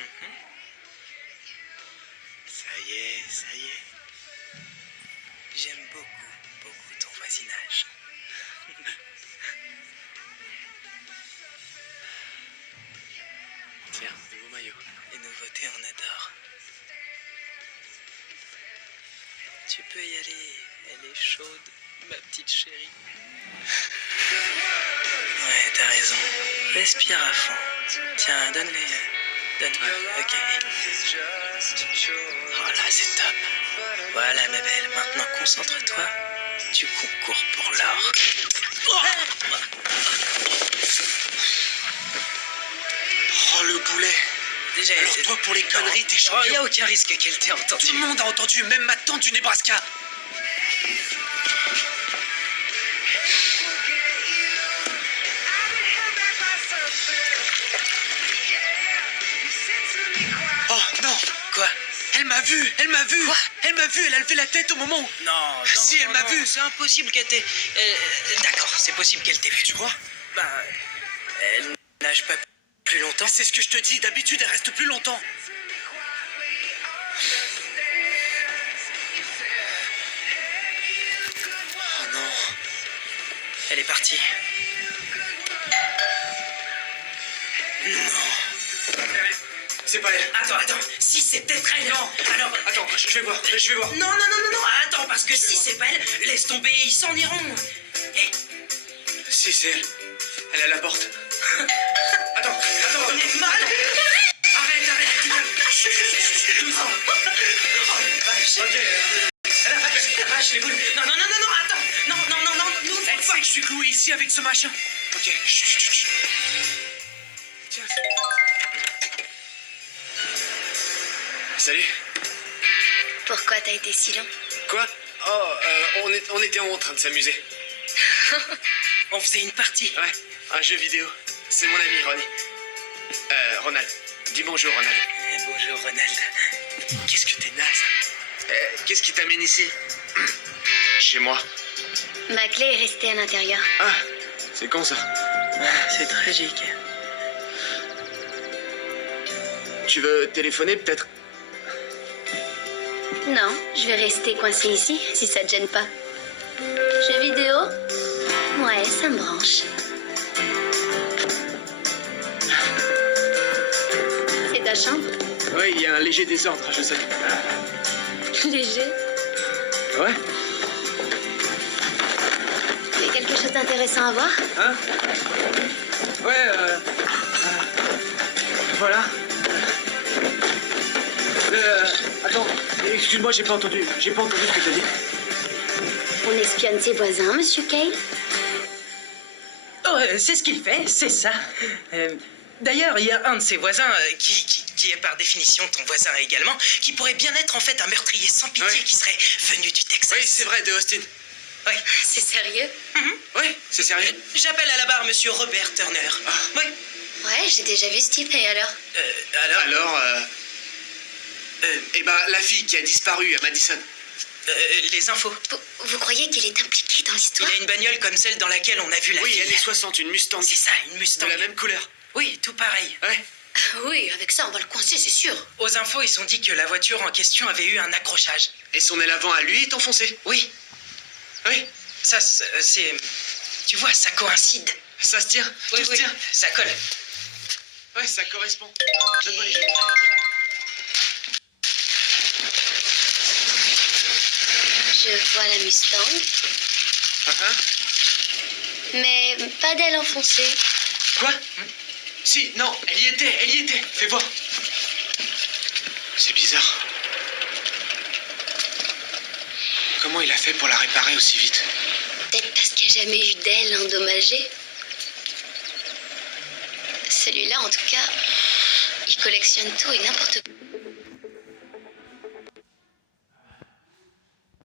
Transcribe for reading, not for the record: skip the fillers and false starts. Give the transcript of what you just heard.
Mhm. Ça y est, ça y est. J'aime beaucoup, beaucoup ton voisinage. Tiens, nouveau maillot. Les nouveautés, on adore. Tu peux y aller, elle est chaude, ma petite chérie. Ouais, t'as raison. Respire à fond. Tiens, donne-les. Donne-moi. Ok. Oh là, c'est top. Voilà, ma belle. Maintenant, concentre-toi. Tu concours pour l'or. Oh, le boulet. Déjà, alors toi, pour les conneries, t'es champion. Il n'y a aucun risque qu'elle t'ait entendu. Tout le monde a entendu, même ma tante du Nebraska. Oh, non. Quoi? Elle m'a vu, elle m'a vu. Quoi? Elle m'a vu, elle a levé la tête au moment où... Non, si, elle m'a vu. C'est impossible qu'elle t'ait... D'accord, c'est possible qu'elle t'ait vu. Tu crois? Bah, elle nage pas plus longtemps. C'est ce que je te dis, d'habitude, elle reste plus longtemps. Oh non. Elle est partie. Non. C'est pas elle. Attends. Si c'est peut-être elle. Non. Alors... Attends, je vais voir, Non. Attends, parce que si c'est pas elle, laisse tomber, ils s'en iront. Hé, Si, c'est elle. Elle est à la porte. Attends. on est mal. Arrête. Tu calmes. Oh, la vache. Ok. La vache, les boules. Non, attends. Non, nous, faut Elle pas. sait que je suis cloué ici avec ce machin. Ok. Chut. Tiens. Salut. Pourquoi t'as été si long? Quoi? Oh, on était en train de s'amuser. On faisait une partie. Ouais, un jeu vidéo. C'est mon ami Ronnie. Ronald. Dis bonjour, Ronald. Bonjour, Ronald. Qu'est-ce que t'es naze. Qu'est-ce qui t'amène ici? Chez moi. Ma clé est restée à l'intérieur. Ah, c'est con ça. C'est tragique. Tu veux téléphoner peut-être? Non, je vais rester coincée ici, si ça te gêne pas. Jeux vidéo? Ouais, ça me branche. C'est ta chambre? Oui, il y a un léger désordre, je sais. Léger. Ouais? Il y a quelque chose d'intéressant à voir? Hein? Ouais, voilà. Attends, excuse-moi, j'ai pas entendu ce que t'as dit. On espionne ses voisins, monsieur Cale? Oh, c'est ce qu'il fait, c'est ça. D'ailleurs, il y a un de ses voisins qui est par définition ton voisin également, qui pourrait bien être en fait un meurtrier sans pitié Ouais. qui serait venu du Texas. Oui, c'est vrai, de Austin. Oui. C'est sérieux? Oui, c'est sérieux. J'appelle à la barre monsieur Robert Turner. Ah. Oui. Ouais, j'ai déjà vu ce type, et alors? Alors, Eh ben, la fille qui a disparu à Madison. les infos. Vous croyez qu'il est impliqué dans Il l'histoire? a une bagnole comme celle dans laquelle on a vu la Oui, fille. elle est 60, une Mustang. C'est ça, une De Mustang. la même couleur. Oui, tout pareil. Ouais. Oui, avec ça, on va le coincer, c'est sûr. Aux infos, ils ont dit que la voiture en question avait eu un accrochage. Et son aile avant à lui est enfoncé. Oui, Oui, ça, c'est... Tu vois, ça coïncide. ça se tient. Tout se tient. Ça colle. Ouais, ça correspond. Donne-moi les Ok. clés. Je vois la Mustang, mais pas d'aile enfoncée. Quoi? Si, non, elle y était. Fais voir. C'est bizarre. Comment il a fait pour la réparer aussi vite? Peut-être parce qu'il n'y a jamais eu d'aile endommagée. Celui-là, en tout cas, il collectionne tout et n'importe quoi.